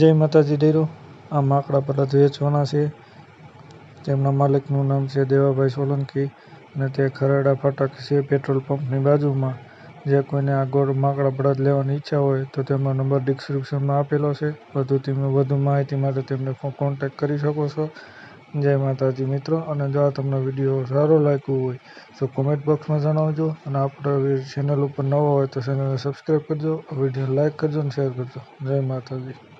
જય માતાજી ડેરો। આ માકડા બળદ વેચવાના છે। તેમના માલિકનું નામ છે દેવાભાઈ સોલંકી અને તે ખરેડા ફાટક છે પેટ્રોલ પંપની બાજુમાં। જે કોઈને આ માકડા બળદ લેવાની ઈચ્છા હોય તો તેમનો નંબર ડિસ્ક્રિપ્શનમાં આપેલો છે। વધુ માહિતી માટે તેમને કોન્ટેક્ટ કરી શકો છો। જય માતાજી મિત્રો। અને જો આ તમને વિડીયો સારો લાગ્યો હોય તો કોમેન્ટ બોક્સમાં જણાવજો અને આપણા ચેનલ ઉપર નવા હોય તો ચેનલને સબસ્ક્રાઈબ કરજો, વિડીયો લાઇક કરજો અને શેર કરજો। જય માતાજી।